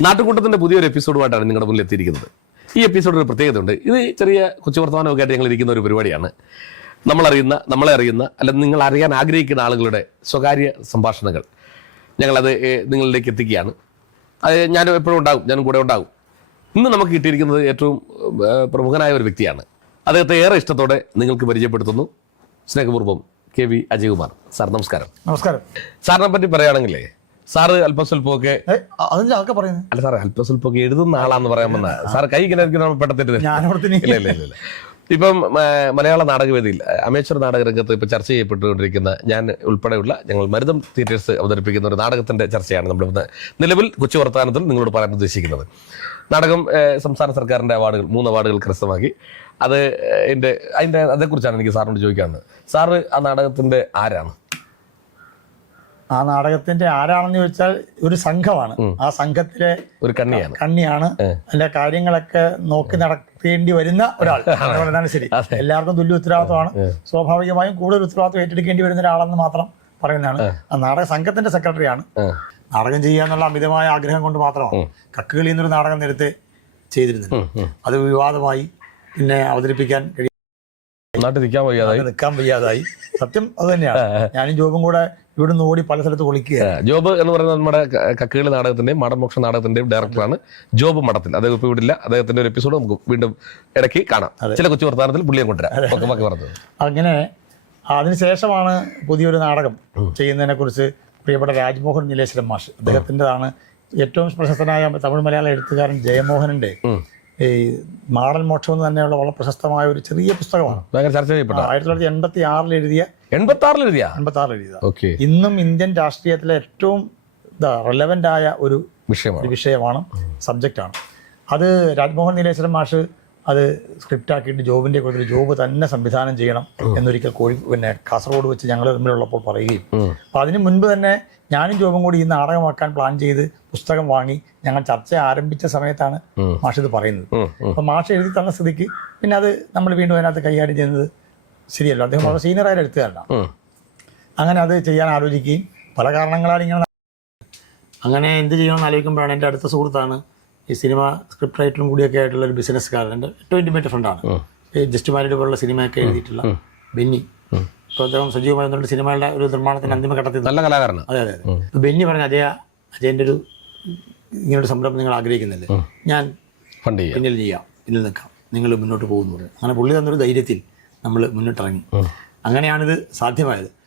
നാട്ടുകൂട്ടത്തിന്റെ പുതിയൊരു എപ്പിസോഡുമായിട്ടാണ് നിങ്ങളുടെ മുന്നിൽ എത്തിയിരിക്കുന്നത്. ഈ എപ്പിസോഡിന് ഒരു പ്രത്യേകതയുണ്ട്. ഇത് ചെറിയ കൊച്ചു വർത്തമാനമൊക്കെ ആയിട്ട് ഞങ്ങൾ ഇരിക്കുന്ന ഒരു പരിപാടിയാണ്. നമ്മളറിയുന്ന നമ്മളെ അറിയുന്ന അല്ലെങ്കിൽ നിങ്ങൾ അറിയാൻ ആഗ്രഹിക്കുന്ന ആളുകളുടെ സ്വകാര്യ സംഭാഷണങ്ങൾ ഞങ്ങളത് നിങ്ങളിലേക്ക് എത്തിക്കുകയാണ്. അത് ഞാൻ എപ്പോഴും ഉണ്ടാകും. ഞാനും കൂടെ ഉണ്ടാകും. ഇന്ന് നമുക്ക് കിട്ടിയിരിക്കുന്നത് ഏറ്റവും പ്രമുഖനായ ഒരു വ്യക്തിയാണ്. അദ്ദേഹത്തെ ഏറെ ഇഷ്ടത്തോടെ നിങ്ങൾക്ക് പരിചയപ്പെടുത്തുന്നു സ്നേഹപൂർവം കെ വി അജയകുമാർ. സാർ നമസ്കാരം. നമസ്കാരം. സാറിനെ പറ്റി പറയുകയാണെങ്കിലേ സാറ് അല്പം സ്വല്പമൊക്കെ ഏ, അതിന്റെ ആൾക്കാർ പറയുന്നത് അല്ല സാറേ അല്പം സ്വല്പമൊക്കെ എഴുതുന്ന ആളാന്ന് പറയാൻ വന്ന സാർ കൈ ഇങ്ങനെ പെട്ടെന്ന് ഇപ്പം മലയാള നാടകവേദിയിൽ അമേച്ചർ നാടക രംഗത്ത് ഇപ്പൊ ചർച്ച ചെയ്യപ്പെട്ടുകൊണ്ടിരിക്കുന്ന ഞാൻ ഉൾപ്പെടെയുള്ള ഞങ്ങൾ മരുതം തിയേറ്റേഴ്സ് അവതരിപ്പിക്കുന്ന ഒരു നാടകത്തിന്റെ ചർച്ചയാണ് നമ്മൾ ഇന്ന് നിലവിൽ കൊച്ചു വർത്തമാനത്തിൽ നിങ്ങളോട് പറയാൻ ഉദ്ദേശിക്കുന്നത്. നാടകം സംസ്ഥാന സർക്കാരിന്റെ അവാർഡുകൾ മൂന്ന് അവാർഡുകൾ കരസ്ഥമാക്കി. അത് എന്റെ അതിന്റെ അതേക്കുറിച്ചാണ് എനിക്ക് സാറിനോട് ചോദിക്കാനുള്ളത്. സാറ് ആ നാടകത്തിന്റെ ആരാണ്? ആ നാടകത്തിന്റെ ആരാണെന്ന് ചോദിച്ചാൽ ഒരു സംഘമാണ്. ആ സംഘത്തിലെ ഒരു കണ്ണിയാണ്. കണ്ണിയാണ്. അതിന്റെ കാര്യങ്ങളൊക്കെ നോക്കി നടത്തേണ്ടി വരുന്ന ഒരാൾ. പറഞ്ഞാലും ശരി. എല്ലാവർക്കും തുല്യ ഉത്തരവാദിത്തമാണ് സ്വാഭാവികമായും കൂടുതൽ ഉത്തരവാദിത്വം ഏറ്റെടുക്കേണ്ടി വരുന്ന ഒരാളെന്ന് മാത്രം പറയുന്നതാണ്. ആ നാടക സംഘത്തിന്റെ സെക്രട്ടറിയാണ്. നാടകം ചെയ്യാന്നുള്ള അമിതമായ ആഗ്രഹം കൊണ്ട് മാത്രമാണ് കക്കുകളി എന്നൊരു നാടകം നേരത്തെ ചെയ്തിരുന്നത്. അത് വിവാദമായി പിന്നെ അവതരിപ്പിക്കാൻ കഴിയും നിൽക്കാൻ വയ്യാതായി. സത്യം അത് തന്നെയാണ്. ഞാനും ജോബും കൂടെ ഇവിടുന്ന് ഓടി പല സ്ഥലത്ത് ഒളിക്കുക ജോബ് എന്ന് പറയുന്നത് നമ്മുടെ കക്കുകളി നാടകത്തിന്റെയും മടമോക്ഷ നാടകത്തിന്റെയും ഡയറക്ടറാണ് ജോബ് മഠത്തിൽ. അദ്ദേഹം ഇപ്പോൾ ഇവിടില്ല അദ്ദേഹത്തിന്റെ ഒരു എപ്പിസോഡ് നമുക്ക് വീണ്ടും ഇടയ്ക്ക് കാണാം. ചില കൊച്ചു വർത്താനത്തിൽ പുള്ളിയെ കൊണ്ടുവരാം. പറഞ്ഞത് അങ്ങനെ അതിനുശേഷമാണ് പുതിയൊരു നാടകം ചെയ്യുന്നതിനെ കുറിച്ച് പ്രിയപ്പെട്ട രാജ്മോഹൻ നീലേശ്വരം മാഷ്. അദ്ദേഹത്തിന്റെതാണ് ഏറ്റവും പ്രശസ്തനായ തമിഴ് മലയാള എഴുത്തുകാരൻ ജയമോഹനന്റെ ഈ മാടൻ മോക്ഷം എന്ന് തന്നെയുള്ള വളരെ പ്രശസ്തമായ ഒരു ചെറിയ പുസ്തകമാണ്. ആയിരത്തി തൊള്ളായിരത്തി എൺപത്തി ആറിൽ എഴുതിയ എൺപത്തി ആറിൽ എഴുതിയാ? എൺപത്തി ആറിൽ എഴുതിയ ഇന്നും ഇന്ത്യൻ രാഷ്ട്രീയത്തിലെ ഏറ്റവും റെലവെന്റ് ആയ ഒരു വിഷയമാണ്. വിഷയമാണ് സബ്ജക്റ്റാണ് അത് രാജ്മോഹൻ നീലേശ്വരം മാഷ് അത് സ്ക്രിപ്റ്റ് ആക്കിയിട്ട് ജോബിന്റെ കൂടുതൽ ജോബ് തന്നെ സംവിധാനം ചെയ്യണം എന്നൊരിക്കൽ കോഴി പിന്നെ കാസർഗോഡ് വെച്ച് ഞങ്ങൾ തമ്മിലുള്ളപ്പോൾ പറയുകയും. അപ്പൊ അതിന് മുൻപ് തന്നെ ഞാനും ജോബും കൂടി ഈ നാടകമാക്കാൻ പ്ലാൻ ചെയ്ത് പുസ്തകം വാങ്ങി ഞങ്ങൾ ചർച്ച ആരംഭിച്ച സമയത്താണ് മാഷ് ഇത് പറയുന്നത്. ഉം. മാഷ് എഴുതി തന്ന സ്ഥിതിക്ക് പിന്നെ അത് നമ്മൾ വീണ്ടും അതിനകത്ത് കൈകാര്യം ചെയ്യുന്നത് ശരിയല്ല. അദ്ദേഹം വളരെ സീനിയറായ എഴുത്തുകാരനാണ്. അങ്ങനെ അത് ചെയ്യാൻ ആലോചിക്കുകയും പല കാരണങ്ങളാൽ ഇങ്ങനെ അങ്ങനെ എന്ത് ചെയ്യണമെന്ന് ആലോചിക്കുമ്പോഴാണ് എന്റെ അടുത്ത സുഹൃത്താണ് ഈ സിനിമ സ്ക്രിപ്റ്റ് റൈറ്ററും കൂടിയൊക്കെ ആയിട്ടുള്ള ഒരു ബിസിനസ്സുകാരൻ. എന്റെ ഏറ്റവും ഇന്റിമേറ്റ് ഫ്രണ്ടാണ് ഈ ജസ്റ്റ് മാരിയുടെ പോലുള്ള സിനിമയൊക്കെ എഴുതിയിട്ടുള്ള ബെന്നി. ഇപ്പോൾ അദ്ദേഹം സജീവമായി വന്നിട്ട് സിനിമയുടെ ഒരു നിർമ്മാണത്തിന്റെ അന്തിമഘട്ടത്തിൽ നല്ല കലാകാരനാണ് അതെ അതെ അതെ. ബെന്നി പറഞ്ഞ അജയ അജയന്റെ ഒരു ഇങ്ങനൊരു സംരംഭം നിങ്ങൾ ആഗ്രഹിക്കുന്നില്ലേ? ഞാൻ ഫണ്ട് ചെയ്യാം. പിന്നിൽ ചെയ്യാം. പിന്നിൽ നിൽക്കാം. നിങ്ങൾ മുന്നോട്ട് പോകുന്നു. അങ്ങനെ പുള്ളി തന്നൊരു ധൈര്യത്തിൽ നമ്മൾ മുന്നിട്ടിറങ്ങി. അങ്ങനെയാണിത് സാധ്യമായത്.